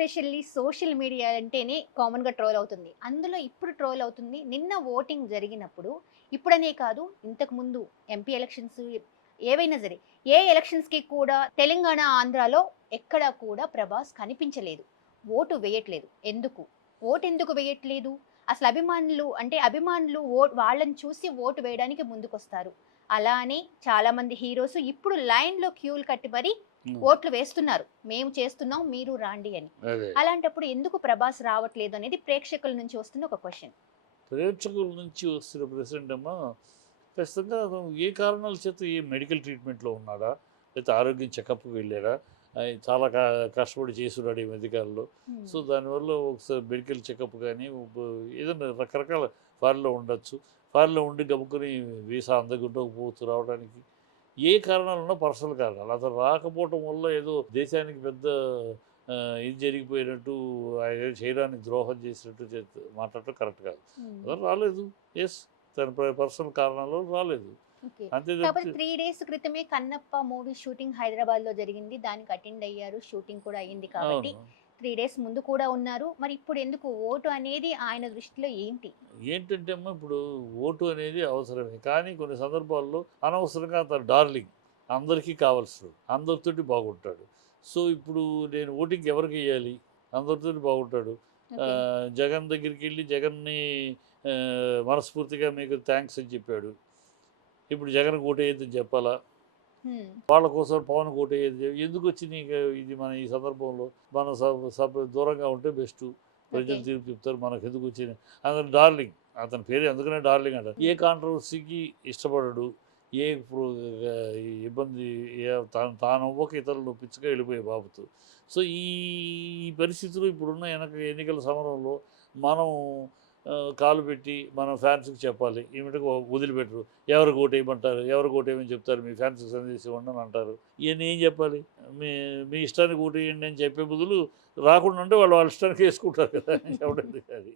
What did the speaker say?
Especially social media అంటేనే కామన్గా troll అవుతుంది. అందులో ఇప్పుడు ట్రోల్ అవుతుంది. నిన్న ఓటింగ్ జరిగినప్పుడు ఇప్పుడనే కాదు ఇంతకుముందు ఎంపీ ఎలక్షన్స్ ఏవైనా సరే ఏ ఎలక్షన్స్కి కూడా తెలంగాణ ఆంధ్రాలో ఎక్కడా కూడా ప్రభాస్ కనిపించలేదు. ఓటు వేయట్లేదు. ఎందుకు? ఓటు ఎందుకు వేయట్లేదు? అసలు అభిమానులు అంటే అభిమానులు ఓ వాళ్ళని చూసి ఓటు వేయడానికి ముందుకొస్తారు. అలానే చాలా మంది హీరోస్ ఇప్పుడు లైన్లో క్యూలు కట్టి మరి ఓట్లు వేస్తున్నారు. మేము చేస్తున్నాం మీరు రాండి అని. అలాంటప్పుడు ఎందుకు ప్రభాస్ రావట్లేదు అనేది ప్రేక్షకుల నుంచి వస్తున్న ఒక క్వశ్చన్. ప్రేక్షకుల నుంచి వస్తున్న ప్రెసిడెంట్ అమ్మా ఖచ్చితంగా ఏ కారణాల చేత ఏ మెడికల్ ట్రీట్మెంట్లో ఉన్నాడా? లేకపోతే ఆరోగ్యం చెకప్కి ఆయన చాలా క- కష్టపడి చేస్తున్నాడు ఈ మధ్యకాలంలో. సో దానివల్ల ఒకసారి మెడికల్ చెకప్ కానీ ఏదైనా రకరకాల ఫారిన్లో ఉండొచ్చు. ఫారిన్లో ఉండి గమ్ముకుని వీసా అందకుండా పోతూ రావడానికి ఏ కారణాలు ఉన్నా పర్సనల్ కారణాలు. అతను రాకపోవటం వల్ల ఏదో దేశానికి పెద్ద ఇది జరిగిపోయినట్టు ఆయన చేయడానికి ద్రోహం చేసినట్టు మాట్లాడటం కరెక్ట్ కాదు. అతను రాలేదు. ఎస్. తన పర్సనల్ కారణాలు రాలేదు. త్రీ డేస్ క్రితమే కన్నప్ప మూవీ షూటింగ్ హైదరాబాద్లో జరిగింది. దానికి అటెండ్ అయ్యారు. షూటింగ్ కూడా అయ్యింది కాబట్టి త్రీ డేస్ ముందు కూడా ఉన్నారు. మరి ఇప్పుడు ఎందుకు ఓటు అనేది ఆయన దృష్టిలో ఏంటి? ఏంటంటే అమ్మా ఇప్పుడు ఓటు అనేది అవసరమే. కానీ కొన్ని సందర్భాల్లో అనవసరంగా అతను డార్లింగ్ అందరికీ కావాల్సిన అందరితోటి బాగుంటాడు. సో ఇప్పుడు నేను ఓటింగ్ ఎవరికి వేయాలి అందరితోటి బాగుంటాడు. జగన్ దగ్గరికి వెళ్ళి జగన్ని మనస్ఫూర్తిగా మీకు థ్యాంక్స్ అని చెప్పాడు. ఇప్పుడు జగన్ ఓటు వేయద్దని చెప్పాలా. వాళ్ళ కోసం పవన్ ఓటు వేయద్దు ఎందుకు వచ్చింది ఇంకా ఇది మన ఈ సందర్భంలో? మన సబ్ సబ్ దూరంగా ఉంటే బెస్ట్. ప్రజలు. తీర్పు చెప్తారు మనకు ఎందుకు వచ్చింది? అతను డార్లింగ్. అతని పేరు ఎందుకనే డార్లింగ్ అంటారు ఏ కాంట్రవర్సీకి ఇష్టపడడు? ఏ ఇప్పుడు ఇబ్బంది ఏ తాను తాను అవ్వక ఇతరులు నొప్పించగా వెళ్ళిపోయే బాబుతో. సో ఈ పరిస్థితులు ఇప్పుడున్న వెనక ఎన్నికల సమరంలో మనం కాలు పెట్టి మనం ఫ్యాన్స్కి చెప్పాలి. ఏమిటో వదిలిపెట్టరు. ఎవరికి ఓటేయమంటారు ఎవరికి ఓటేయమని చెప్తారు? మీ ఫ్యాన్స్కి సందేశం ఇవ్వండి అని అంటారు. ఇవన్నీ ఏం చెప్పాలి? మీ మీ ఇష్టానికి ఓటేయండి అని చెప్పే బదులు రాకుండా ఉంటే వాళ్ళు వాళ్ళ ఇష్టానికి వేసుకుంటారు కదా. చెప్పడం అది?